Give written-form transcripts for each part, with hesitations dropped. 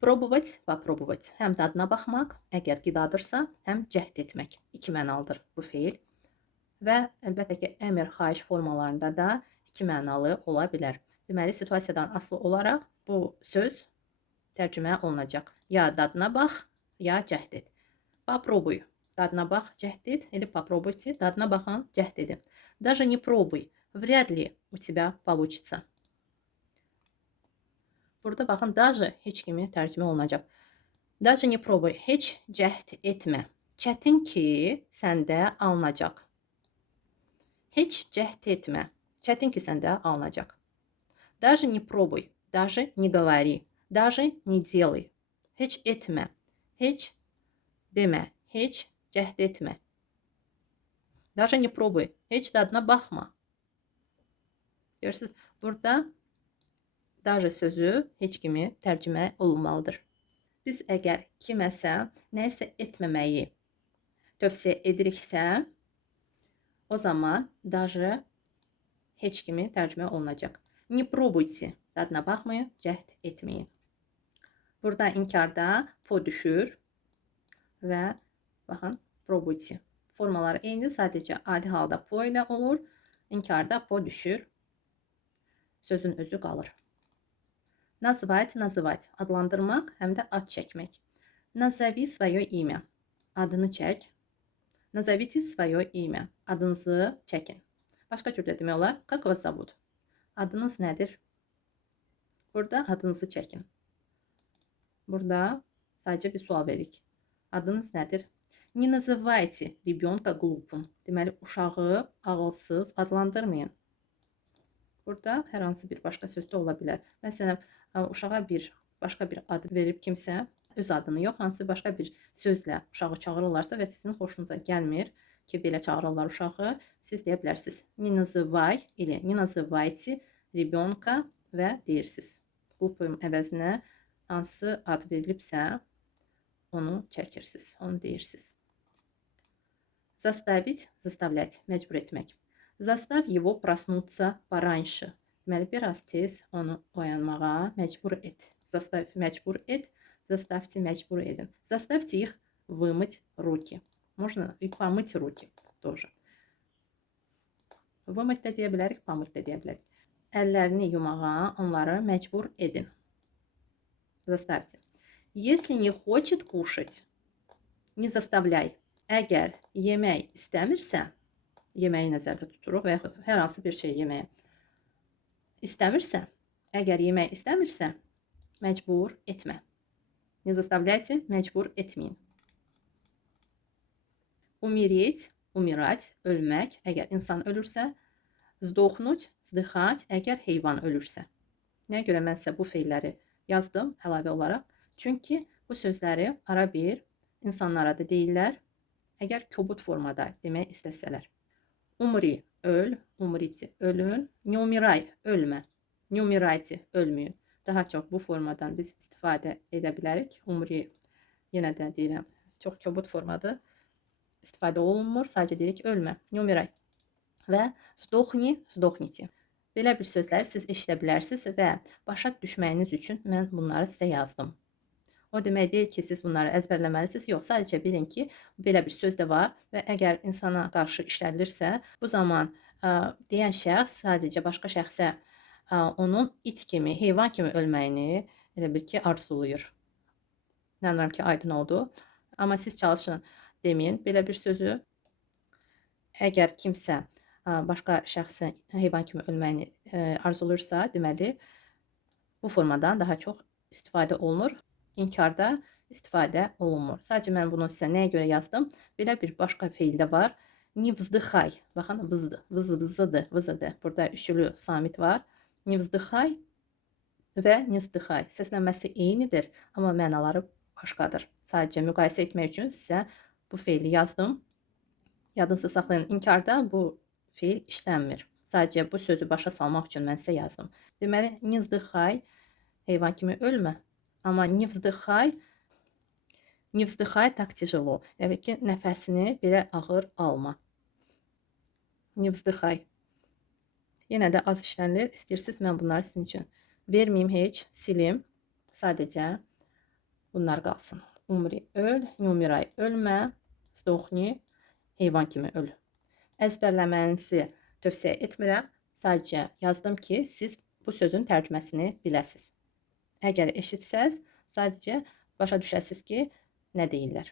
Pробовать, попробовать. Həm dadına baxmaq, əgər qidadırsa, həm cəhd etmək. İki mənalıdır bu feil. Və əlbəttə ki, əmr, xahiş formalarında da iki mənalı ola bilər. Deməli, situasiyadan asılı olaraq bu söz tərcümə olunacaq. Ya dadına bax, ya cəhd et. Попробуй. Dadına bax, cəhd et. Или попробуйте. Dadına baxın, cəhd edin. Даже не пробуй. Вряд ли у тебя получится. Burada baxın, даже heç kimi tərcümə olunacaq. Даже не пробуй. Heç cəhd etmə. Çətin ki, səndə alınacaq. Heç cəhd etmə. Çətin ki, səndə alınacaq. Даже не пробуй. Даже не говори. Даже не делай. Heç etmə. Heç demə. Heç cəhd etmə. Даже не пробуй. Heç dadına baxma. Görürsünüz, burada даже sözü heç kimi tərcümə olunmalıdır. Biz əgər kiməsə nəyisə etməməyi tövsiyə ediriksə, o zaman даже heç kimi tərcümə olunacaq. Не пробуйте. Dadına baxmayın, cəhd etməyin. Burada inkarda po düşür və baxın, пробуйте. Formaları eyni, sadəcə adi halda po ilə olur. İnkarda po düşür. Sözün özü qalır. Назвать, называть. Adlandırmaq, həm də ad çəkmək. Назови свое имя. Adını çək. Назовите свое имя. Adınızı çəkin. Başqa cür də demək olar. Как вас зовут? Adınız nədir? Burada adınızı çəkin. Burada sadəcə bir sual veririk. Adınız nədir? Не называйте ребенка глупым. Deməli, uşağı ağılsız adlandırmayın. Burada hər hansı bir başqa söz də ola bilər. Məsələn, uşağa başqa bir ad verib kimsə, öz adını yox, hansı başqa bir sözlə uşağı çağırırlarsa və sizin xoşunuza gəlmir ki, belə çağırırlar uşağı, siz deyə bilərsiniz. Не называй или не называйте ребенка və deyirsiniz. Glupum əvəzinə hansı ad verilibsə, onu çəkirsiniz, onu deyirsiniz. Заставить, заставлять, məcbur etmək. Заставь его проснуться пораньше. Deməli, biraz tez onu oyanmağa məcbur et. Заставь məcbur et, заставьте məcbur edin. Заставьте их вымыть руки. Можно и помыть руки тоже. Vımыть da deyə bilərik, pamыть da deyə bilərik. Əllərini yumağa onları məcbur edin. Заставьте. Если не хочет кушать, не заставляй. Əgər yemək istəmirsə, yeməyi nəzərdə tuturuq və yaxud hər hansı bir şey yeməyə istəmirsə, əgər yemək istəmirsə, məcbur etmə. Не заставляйте, məcbur etməyin. Умереть, умирать, ölmək, əgər insan ölürsə, сдохнуть, сдыхать, əgər heyvan ölürsə. Nəyə görə mən sizə bu feilləri yazdım əlavə olaraq? Çünki bu sözləri ara bir insanlara da deyirlər, əgər kobud formada demək istəsələr. Umri, öl, umriti, ölün. Не умирай, ölmə. Не умирайте, ölməyin. Daha çox bu formadan biz istifadə edə bilərik. Umri, yenə də deyirəm, çox kobud formadır. İstifadə olunmur, sadəcə deyirik ölmə. Не умирай. Və сдохни, сдохните. Belə bir sözləri siz eşidə bilərsiniz və başa düşməyiniz üçün mən bunları sizə yazdım. O demək deyil ki, siz bunları əzbərləməlisiniz. Yox, sadəcə bilin ki, belə bir söz də var və əgər insana qarşı işlədilirsə, bu zaman deyən şəxs sadəcə başqa şəxsə onun it kimi, heyvan kimi ölməyini elə bil ki, arzulayır. İnanıram ki, aydın oldu. Amma siz çalışın deməyin belə bir sözü. Əgər kimsə başqa şəxsin heyvan kimi ölməyini arzulayırsa, deməli, bu formadan daha çox istifadə olunur. İnkarda istifadə olunmur. Sadəcə mən bunu sizə nəyə görə yazdım? Belə bir başqa feil də var. Не вздыхай. Baxın, vızıdır, vızıdır. Burada üçlü samit var. Не вздыхай və не вздыхай. Səslənməsi eynidir, amma mənaları başqadır. Sadəcə müqayisə etmək üçün sizə bu feili yazdım. Yadınızda saxlayın, inkarda bu feil işlənmir. Sadəcə bu sözü başa salmaq üçün mən sizə yazdım. Deməli, не вздыхай, heyvan kimi ölmə. Amma не вздыхай так тяжело. Yəni ki, nəfəsini belə ağır alma. Не вздыхай. Yenə də az işlənilir. İstəyirsiniz, mən bunları sizin üçün verməyim heç, silim. Sadəcə Bunlar qalsın. Umri öl, numiray ölmə, sdoxni heyvan kimi öl. Əzbərləmənizi tövsiyə etmirəm. Sadəcə yazdım ki, siz bu sözün tərcüməsini biləsiniz. Əgər eşitsəz, sadəcə başa düşəsiniz ki, nə deyirlər.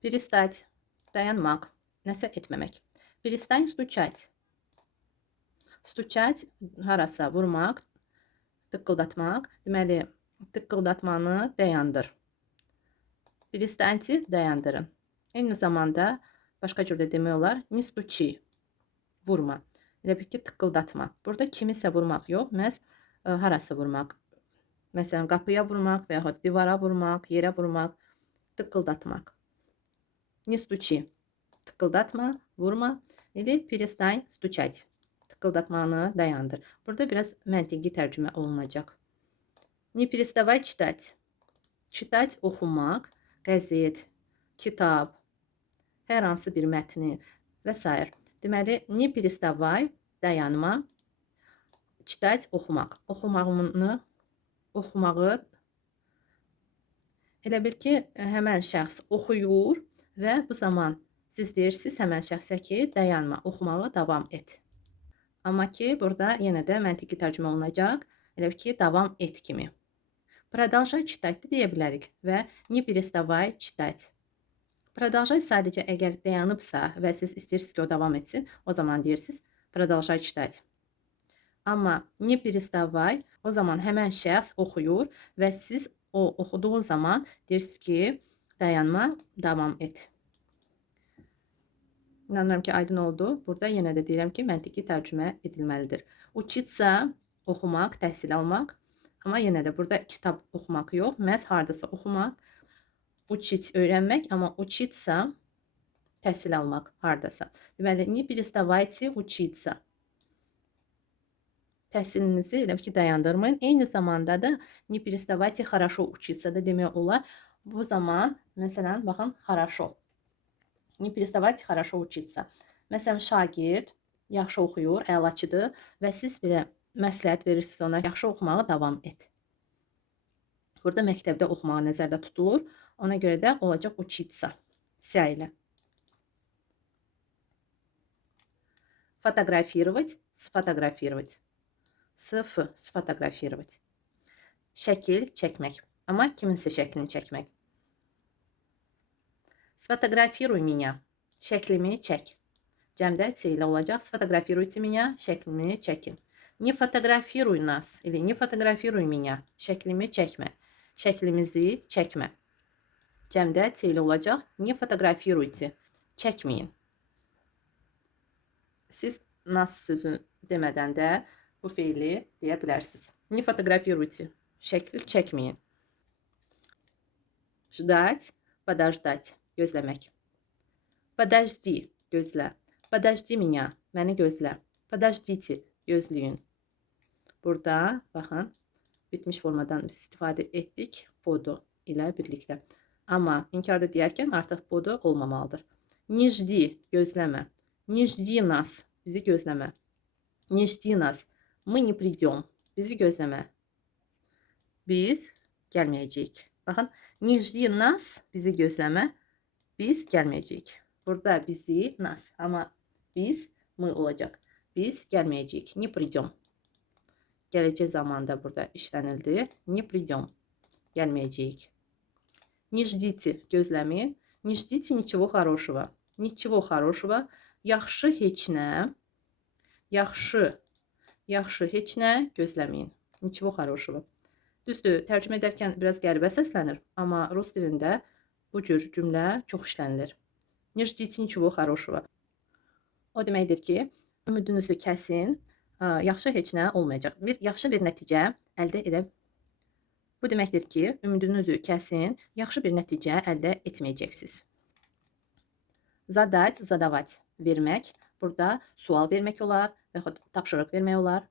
Перестать, dayanmaq, nəsə etməmək. Перестань стучать. Стучать harasa vurmaq, tıqqıldatmaq. Deməli, tıqqıldatmanı dayandır. Перестаньте dayandırın. Eyni zamanda başqa cür də demək olar. Не стучи. Vurma. Elə bil ki, tıqqıldatma. Burada kimisə vurmaq yox, məhz harasa vurmaq. Məsələn, qapıya vurmaq və yaxud divara vurmaq, yerə vurmaq, tıqqıldatmaq. Не стучи. Tıqqıldatma, vurma. İndi перестань стучать. Tıqqıldatmanı dayandır. Burada biraz məntiqi tərcümə olunacaq. Не переставай читать. Çitać oxumaq, qəzet, kitab, hər hansı bir mətni və s. Deməli, не переставай, dayanma, çitać oxumaq. Oxumağı elə bil ki, həmən şəxs oxuyur və bu zaman siz deyirsiniz həmən şəxsə ki, dayanma, oxumağa davam et. Amma ki, burada yenə də məntiqi tərcümə olunacaq. Elə bil ki, davam et kimi. Продолжай читать deyə bilərik və не переставай читать. Продолжай sadəcə əgər dayanıbsa və siz istəyirsiniz ki, o davam etsin, o zaman deyirsiniz продолжай читать. Amma не переставай, o zaman həmən şəxs oxuyur və siz o oxuduğu zaman deyirsiniz ki, dayanma, davam et. İnanıram ki, aydın oldu. Burada yenə də deyirəm ki, məntiqi tərcümə edilməlidir. Учиться, oxumaq, təhsil almaq. Amma yenə də burada kitab oxumaq yox, məhz hardasa oxumaq. Учить, öyrənmək, amma учиться, təhsil almaq hardasa. Deməli, не переставайте учиться. Təhsilinizi elə ki, dayandırmayın. Eyni zamanda da не переставайте хорошо учиться da demək olar. Bu zaman, məsələn, baxın, хорошо. Не переставайте хорошо учиться. Məsələn, şagird yaxşı oxuyur, əlaçıdır və siz belə məsləhət verirsiniz ona, yaxşı oxumağa davam et. Burada məktəbdə oxumağı nəzərdə tutulur. Ona görə də olacaq учиться. Ся ilə. Фотографировать, сфотографировать. Sfotografировать. Şəkil çəkmək. Amma kiminsə şəklini çəkmək. Sfotografируй меня. Şəklimi çək. Cəmdə C ilə olacaq. Sfotografируйте меня. Şəklimi çəkin. Не фотографируй нас. Или не фотографируй меня. Şəklimi çəkmə. Şəklimizi çəkmə. Cəmdə C ilə olacaq. Не фотографируйте. Çəkməyin. Siz nas sözünü demədən də bu feili deyə bilərsiniz. Не фотографируйте. Şəkil çəkməyin. Ждать, подождать. Gözləmək. Подожди. Gözlə. Подожди меня. Məni gözlə. Подождите. Gözləyin. Burada, baxın, bitmiş formadan istifadə etdik. Bodo ilə birlikdə. Amma inkarda deyərkən artıq bodo olmamalıdır. Не жди. Gözləmə. Не жди нас. Bizi gözləmə. Не жди нас. Мы не придем. Bizi gözləmə. Biz gəlməyəcəyik. Baxın, не жди нас. Bizi gözləmə. Biz gəlməyəcəyik. Burada bizi, nas. Amma biz, мы olacaq. Biz gəlməyəcəyik. Не придем. Gələcək zamanda burada işlənildi. Не придем. Gəlməyəcəyik. Не ждите. Gözləməyin. Не ждите ничего хорошего. Ничего хорошего. Yaxşı heç nə. Yaxşı. Yaxşı heç nə. Gözləməyin. Ничего хорошего. Düzdür, tərcümə edərkən biraz qəribə səslənir. Amma rus dilində bu cür cümlə çox işlənilir. Не ждите ничего хорошего. O deməkdir ki, ümidinizi kəsin, yaxşı heç nə olmayacaq. Yaxşı bir nəticə əldə edə. Bu deməkdir ki, ümidinizi kəsin, yaxşı bir nəticə əldə etməyəcəksiniz. Задать, задавать. Vermək. Burada sual vermək olar və yaxud tapşırıq vermək olar.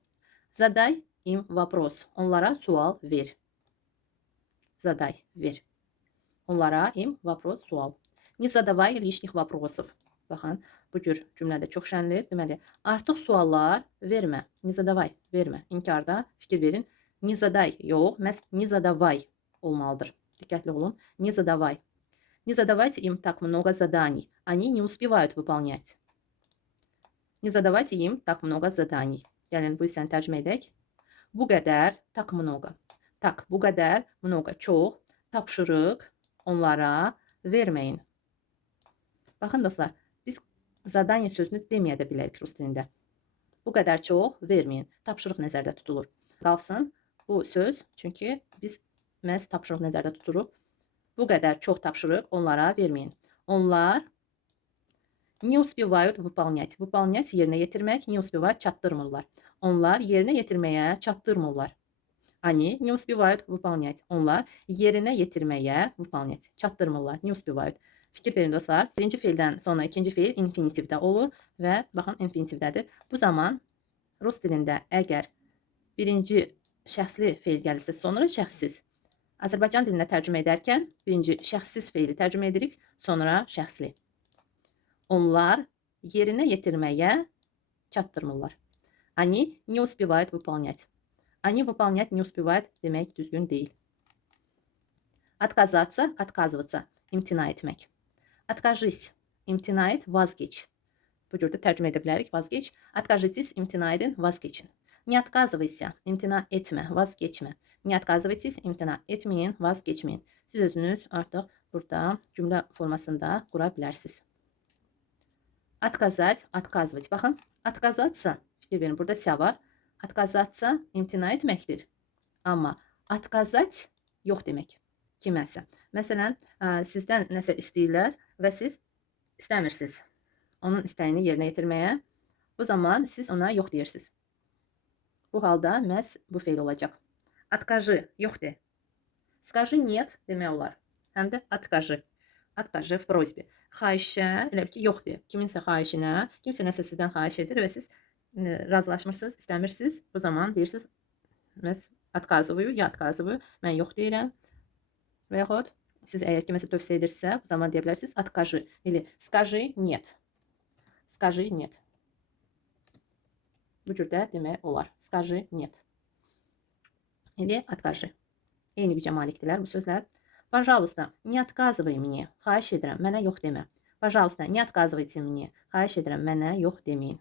Задай им вопрос. Onlara sual ver. Задай, ver. Onlara им вопрос, sual. Не задавай лишних вопросов. Baxın, bu cür cümlədə çox şənlir. Deməli, artıq suallar vermə. Не задавай, vermə. İnkarda fikir verin. Не задай, yox, məhz не задавай olmalıdır. Diqqətli olun. Не задавай. Не задавайте им так много заданий. Они не успевают выполнять. Не задавайте им так много заданий. Gəlin bu hissəni tərcümə edək. Bu qədər, tak много. Tak, bu qədər, много, çox, tapşırıq onlara verməyin. Baxın dostlar, biz zadanya sözünü deməyə də bilərik rus dilində. Bu qədər çox verməyin. Tapşırıq nəzərdə tutulur. Qalsın bu söz, çünki biz məhz tapşırıq nəzərdə tuturuq. Bu qədər çox tapşırıq onlara verməyin. Onlar не успевают выполнять. Выполнять yerinə yetirmək, не успевают çatdırmırlar. Onlar yerinə yetirməyə çatdırmırlar. Они не успевают выполнять. Onlar yerinə yetirməyə выполнять çatdırmırlar. Не успевают. Fikir verin dostlar. Birinci fiildən sonra ikinci fiil infinitivdə olur və baxın infinitivdədir. Bu zaman rus dilində əgər birinci şəxsli feil gəlirsə, sonra şəxssiz. Azərbaycan dilində tərcümə edərkən birinci şəxssiz feili tərcümə edirik, sonra şəxsli. Onlar yerinə yetirməyə çatdırmırlar. Они не успевают выполнять. Они выполнять не успевают demək düzgün deyil. Отказаться, отказываться, imtina etmək. Откажись, imtina et, vazgeç. Bu cürdə tərcümə edə bilərik, vazgeç. Откажитесь, imtina edin, vazgeçin. Не отказывайся, imtina etmə, vazgeçmə. Не отказывайтесь, imtina etməyin, vazgeçməyin. Siz özünüz artıq burada cümlə formasında qura bilərsiniz. Отказать, отказывать. Baxın, отказаться, fikir verin, burada sə var. Отказаться imtina etməkdir. Amma отказать yox demək. Kiməsə. Məsələn, sizdən nəsə istəyirlər və siz istəmirsiniz. Onun istəyini yerinə yetirməyə. Bu zaman siz ona yox deyirsiniz. Bu halda məhz bu feil olacaq. Откажи, yox de. Скажи нет demək olar. Həm də откажи. Откажи в просьбе. Xahişə, elə ki, yox de. Kiminsə xahişinə, kimsə nəsə sizdən xahiş edir və siz razılaşmırsınız, istəmirsiniz. Bu zaman deyirsiniz, məhz отказываю, я отказываю, mən yox deyirəm. Və yaxud siz əgər kiməsə tövsiyə edirsə, bu zaman deyə bilərsiniz, откажи. Или скажи нет. Скажи нет. Bu cürdə demək olar. Скажи нет. Или откажи. Eyni gücə malikdirlər bu sözlər. Пожалуйста, не отказывай мне. Xahiş edirəm, mənə yox demə. Пожалуйста, не отказывайте мне. Xahiş edirəm, mənə yox deməyin.